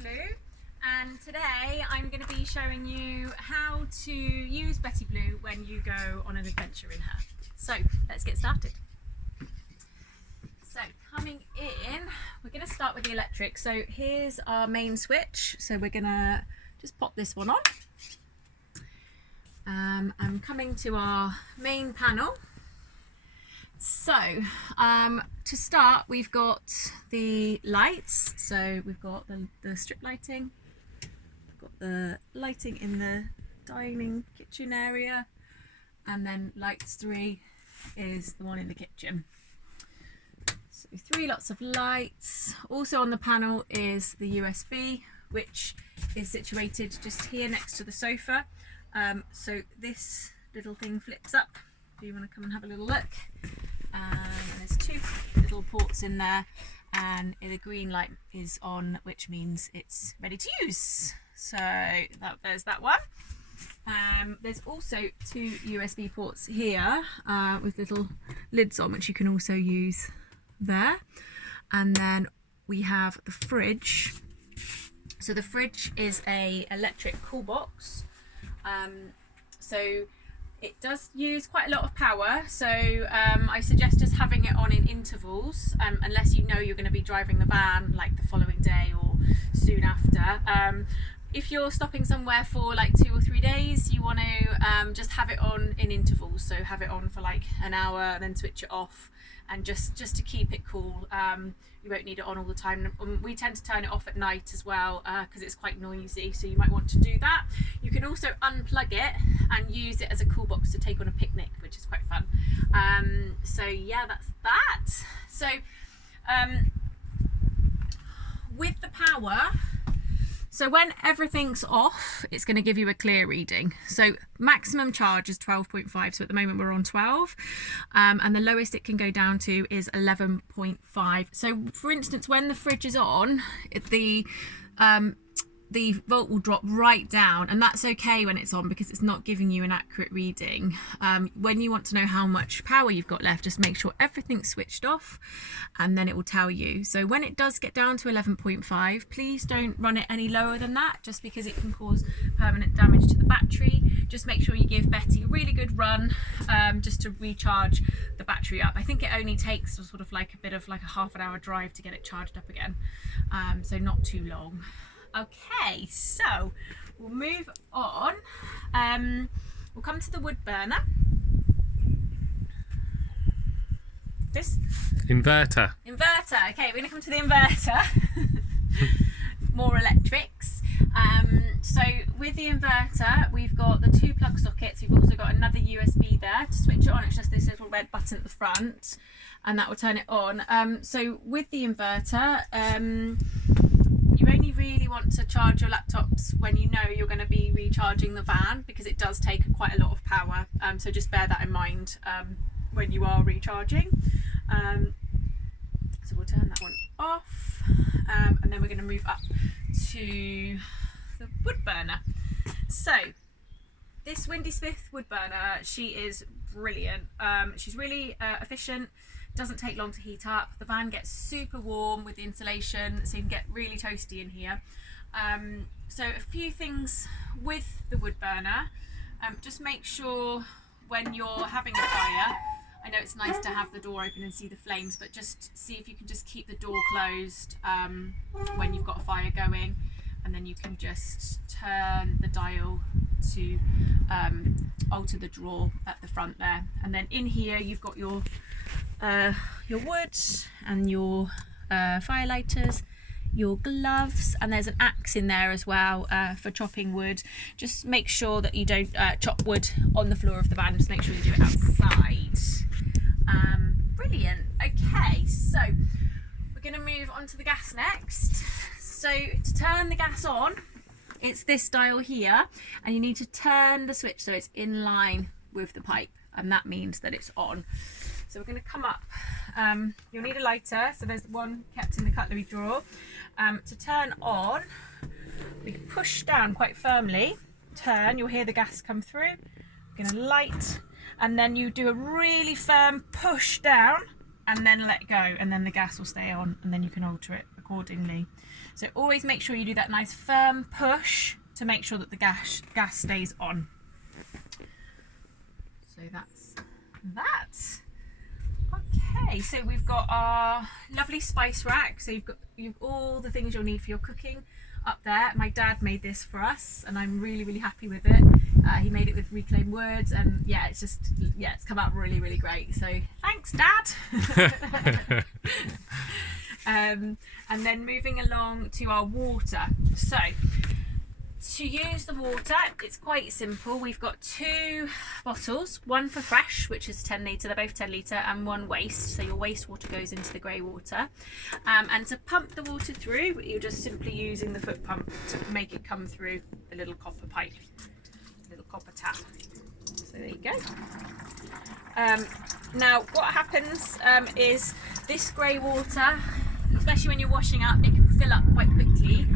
Blue, and today I'm going to be showing you how to use Betty Blue when you go on an adventure in her. So let's get started. So coming in, we're going to start with the electric. So here's our main switch, so we're going to just pop this one on. I'm coming to our main panel. So to start, we've got the lights. So we've got the strip lighting, we've got the lighting in the dining kitchen area, and then lights 3 is the one in the kitchen. So 3 lots of lights. Also on the panel is the USB, which is situated just here next to the sofa. So this little thing flips up if you want to come and have a little look. There's 2 little ports in there, and the green light is on, which means it's ready to use. So there's that one. There's also 2 USB ports here with little lids on, which you can also use there. And then we have the fridge. So the fridge is a electric cool box. So it does use quite a lot of power, so I suggest just having it on in intervals, unless you know you're going to be driving the van like the following day or soon after. If you're stopping somewhere for like 2 or 3 days, you want to just have it on in intervals, so have it on for like an hour and then switch it off, and just to keep it cool. You won't need it on all the time. We tend to turn it off at night as well because it's quite noisy, so you might want to do that. You can also unplug it and use it as a cool box to take on a picnic, which is quite fun. So yeah, that's that. So with the power, so when everything's off, it's going to give you a clear reading. So maximum charge is 12.5. So at the moment we're on 12, and the lowest it can go down to is 11.5. So for instance, when the fridge is on, the volt will drop right down, and that's okay when it's on because it's not giving you an accurate reading. When you want to know how much power you've got left, just make sure everything's switched off, and then it will tell you. So when it does get down to 11.5, please don't run it any lower than that, just because it can cause permanent damage to the battery. Just make sure you give Betty a really good run, just to recharge the battery up. I think it only takes sort of like a bit of like a half an hour drive to get it charged up again, so not too long. Okay, so we'll move on. We'll come to the wood burner. This inverter. Okay, we're going to come to the inverter. More electrics. So with the inverter, we've got the 2 plug sockets. We've also got another USB there to switch it on. It's just this little red button at the front, and that will turn it on. So with the inverter, you only really want to charge your laptops when you know you're going to be recharging the van, because it does take quite a lot of power. So just bear that in mind when you are recharging. So we'll turn that one off, and then we're going to move up to the wood burner. So this Windy Smith wood burner, she is brilliant. She's really efficient. Doesn't take long to heat up. The van gets super warm with the insulation, so you can get really toasty in here. So a few things with the wood burner. Just make sure when you're having a fire, I know it's nice to have the door open and see the flames, but just see if you can just keep the door closed when you've got a fire going, and then you can just turn the dial to alter the drawer at the front there. And then in here you've got your wood and your fire lighters, your gloves, and there's an axe in there as well for chopping wood. Just make sure that you don't chop wood on the floor of the van. Just make sure you do it outside. Brilliant. Okay, so we're going to move on to the gas next. So to turn the gas on, it's this dial here, and you need to turn the switch so it's in line with the pipe, and that means that it's on. So we're going to come up. You'll need a lighter, so there's one kept in the cutlery drawer. To turn on, we push down quite firmly, turn, you'll hear the gas come through. We're going to light, and then you do a really firm push down, and then let go, and then the gas will stay on, and then you can alter it accordingly. So always make sure you do that nice firm push to make sure that the gas stays on. So that's that. Okay, so we've got our lovely spice rack. So you've all the things you'll need for your cooking up there. My dad made this for us, and I'm really happy with it. He made it with reclaimed woods, and yeah, it's come out really great. So thanks, Dad. And then moving along to our water. So to use the water, it's quite simple. We've got 2 bottles, one for fresh, which is 10 litre, they're both 10 litre, and one waste, so your wastewater goes into the grey water. And to pump the water through, you're just simply using the foot pump to make it come through a little copper pipe, a little copper tap. So there you go. Now what happens is this grey water, especially when you're washing up, it can fill up quite quickly.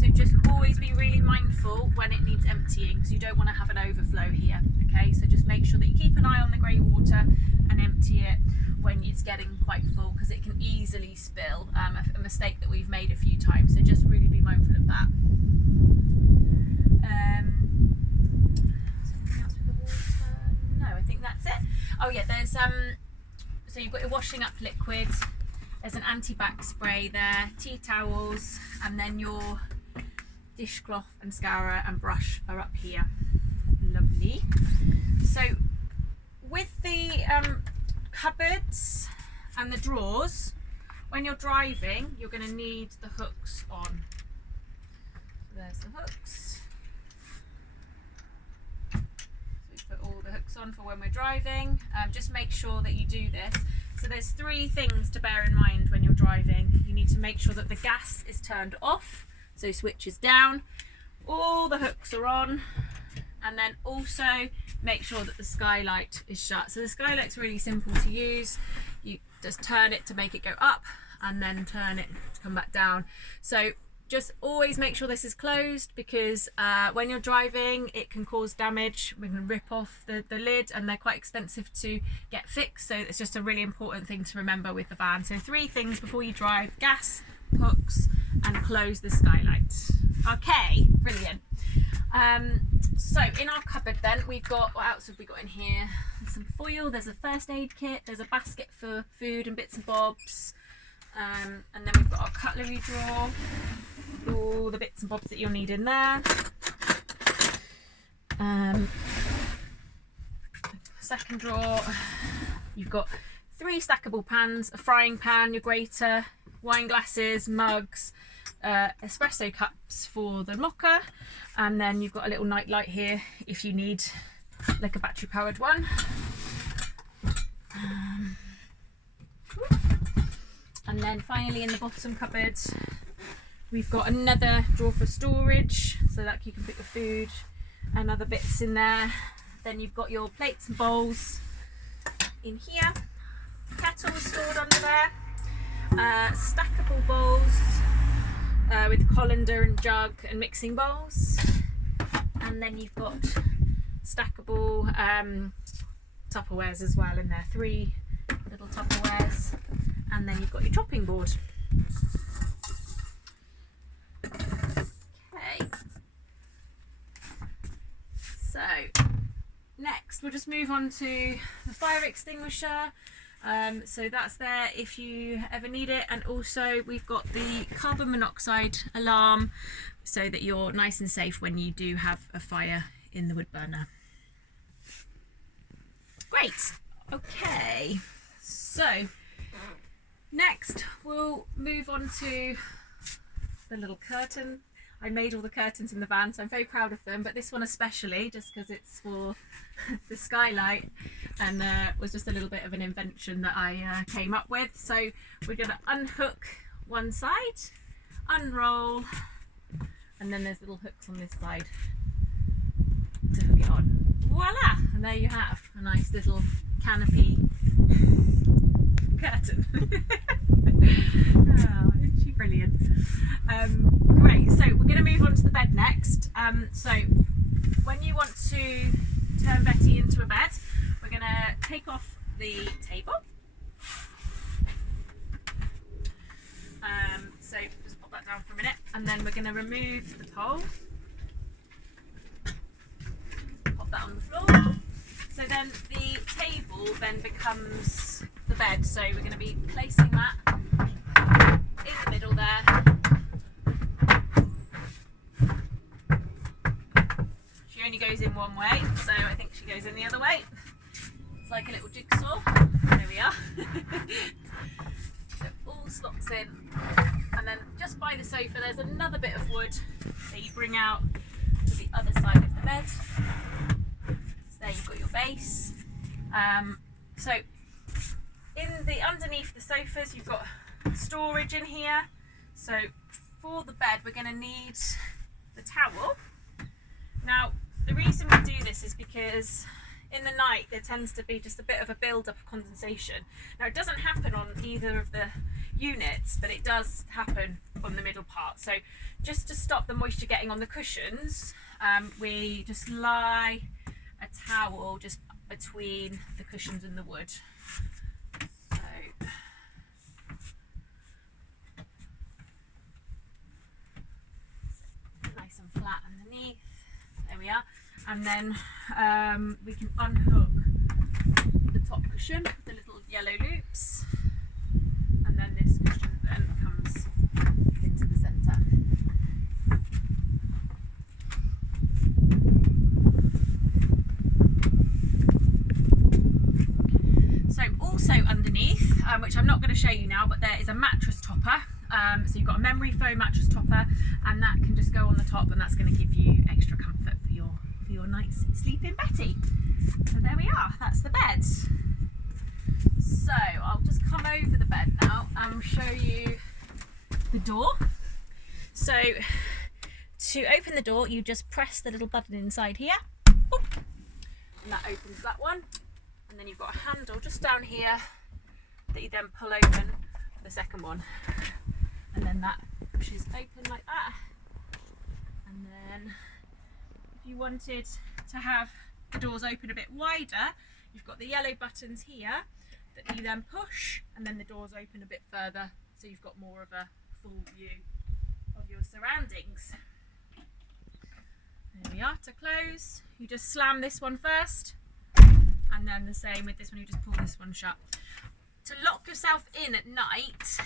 So just always be really mindful when it needs emptying, because you don't want to have an overflow here. Okay, so just make sure that you keep an eye on the grey water and empty it when it's getting quite full, because it can easily spill. A mistake that we've made a few times, so just really be mindful of that. Something else with the water? No, I think that's it. Oh yeah, there's so you've got your washing up liquid. There's an anti-bac spray there, tea towels, and then your dishcloth and scourer and brush are up here. Lovely. So with the cupboards and the drawers, when you're driving, you're going to need the hooks on. So there's the hooks. So we put all the hooks on for when we're driving. Just make sure that you do this. So there's 3 things to bear in mind when you're driving. You need to make sure that the gas is turned off, so switch is down, all the hooks are on, and then also make sure that the skylight is shut. So the skylight's really simple to use. You just turn it to make it go up, and then turn it to come back down. So just always make sure this is closed, because when you're driving it can cause damage. We can rip off the lid, and they're quite expensive to get fixed, so it's just a really important thing to remember with the van. So 3 things before you drive: gas, hooks, and close the skylight. Okay, brilliant. So in our cupboard then, we've got, what else have we got in here? There's some foil, there's a first aid kit, there's a basket for food and bits and bobs, and then we've got our cutlery drawer, all the bits and bobs that you'll need in there. Second drawer, you've got 3 stackable pans, a frying pan, your grater, wine glasses, mugs, espresso cups for the locker, and then you've got a little night light here if you need like a battery powered one. And then finally in the bottom cupboard we've got another drawer for storage, so that you can put your food and other bits in there. Then you've got your plates and bowls in here, kettles stored under there, stackable bowls with colander and jug and mixing bowls, and then you've got stackable Tupperwares as well in there, 3 little Tupperwares, and then you've got your chopping board. Okay, so next we'll just move on to the fire extinguisher. So that's there if you ever need it, and also we've got the carbon monoxide alarm so that you're nice and safe when you do have a fire in the wood burner. Great, okay, so next we'll move on to the little curtain. I made all the curtains in the van, so I'm very proud of them, but this one especially, just because it's for the skylight, and was just a little bit of an invention that I came up with. So we're going to unhook one side, unroll, and then there's little hooks on this side to hook it on. Voila! And there you have a nice little canopy curtain. Oh, isn't she brilliant? Great, so we're going to move on to the bed next. So when you want to turn Betty into a bed, we're going to take off the table, and then we're going to remove the pole. Pop that on the floor. So then the table then becomes the bed. So we're going to be placing that in the middle there. She only goes in one way, so I think she goes in the other way. It's like a little jigsaw. There we are. So it all slots in. And then just by the sofa there's another bit of wood that you bring out to the other side of the bed. So there you've got your base. So in the underneath the sofas you've got storage in here. So for the bed we're going to need the towel. Now the reason we do this is because in the night there tends to be just a bit of a build-up of condensation. Now it doesn't happen on either of the units, but it does happen on the middle part. So just to stop the moisture getting on the cushions, we just lie a towel just between the cushions and the wood. So nice and flat underneath. There we are. And then we can unhook the top cushion with the little yellow loops, and then this cushion then comes into the centre. So also underneath, which I'm not going to show you now, but there is a mattress topper. So you've got a memory foam mattress topper, and that can just go on the top, and that's going to give you extra comfort for your night's sleep in Betty. So there we are, that's the bed. So I'll just come over the bed now and show you the door. So to open the door you just press the little button inside here, and that opens that one, and then you've got a handle just down here that you then pull open the second one, and then that pushes open like that. And then if you wanted to have the doors open a bit wider, you've got the yellow buttons here that you then push, and then the doors open a bit further, so you've got more of a full view of your surroundings. There we are. To close, you just slam this one first, and then the same with this one, you just pull this one shut. To lock yourself in at night,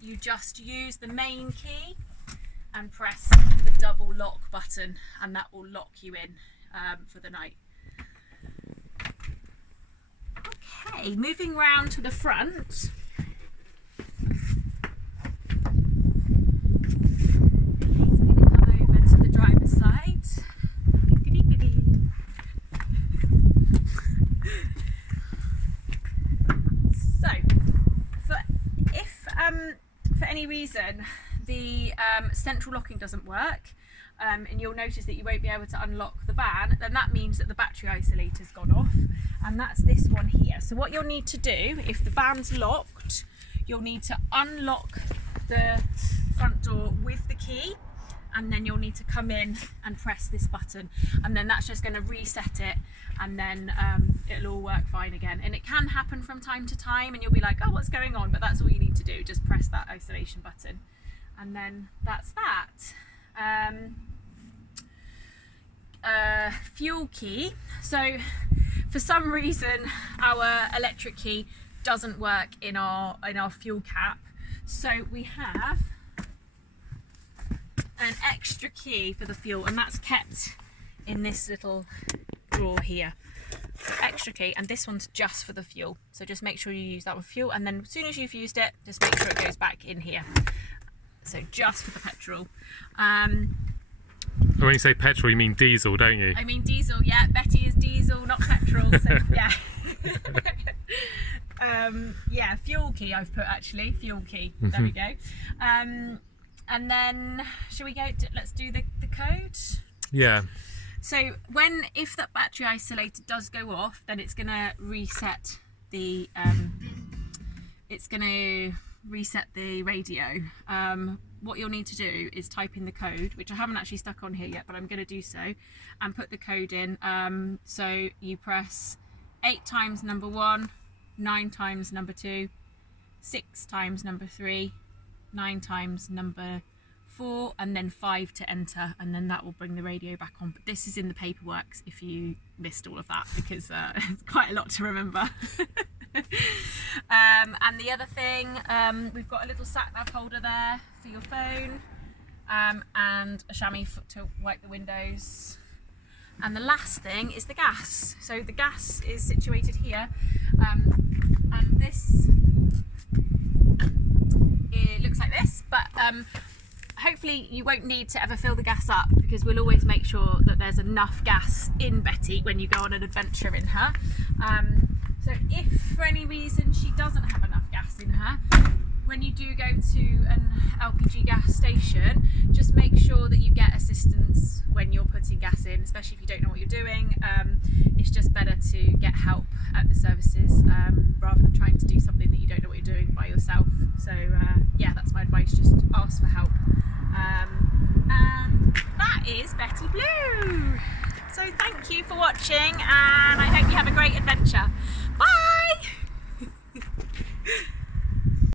you just use the main key and press the double lock button, and that will lock you in for the night. Okay, moving round to the front. Okay, so we're going to come over to the driver's side. So, for any reason the central locking doesn't work, and you'll notice that you won't be able to unlock the van, then that means that the battery isolator's gone off, and that's this one here. So what you'll need to do, if the van's locked, you'll need to unlock the front door with the key, and then you'll need to come in and press this button, and then that's just going to reset it, and then it'll all work fine again. And it can happen from time to time, and you'll be like, oh, what's going on? But that's all you need to do, just press that isolation button, and then that's that. Fuel key. So for some reason our electric key doesn't work in our fuel cap, so we have an extra key for the fuel, and that's kept in this little drawer here. Extra key, and this one's just for the fuel, so just make sure you use that with fuel, and then as soon as you've used it, just make sure it goes back in here. So just for the petrol. When you say petrol, you mean diesel, don't you? I mean diesel, yeah. Betty is diesel, not petrol, so yeah. Yeah, fuel key I've put, actually. Fuel key, there we go. And then, shall we go, let's do the code? Yeah. So if that battery isolator does go off, then it's going to reset the, radio. What you'll need to do is type in the code, which I haven't actually stuck on here yet, but I'm going to do so, and put the code in. So you press 8 times number 1, 9 times number 2, 6 times number 3, 9 times number 4 and then 5 to enter, and then that will bring the radio back on. But this is in the paperwork if you missed all of that, because it's quite a lot to remember. And the other thing, we've got a little sat nav holder there for your phone, and a chamois to wipe the windows. And the last thing is the gas. So the gas is situated here, and this, it looks like this, but hopefully you won't need to ever fill the gas up, because we'll always make sure that there's enough gas in Betty when you go on an adventure in her. So if for any reason she doesn't have enough gas in her, when you do go to an LPG gas station, just make sure that you get assistance when you're putting gas in, especially if you don't know what you're doing. It's just better to get help at the services rather than trying to do something that you don't know what you're doing by yourself. So yeah, that's my advice, just ask for help. And that is Betty Blue. So thank you for watching, and I hope you have a great adventure.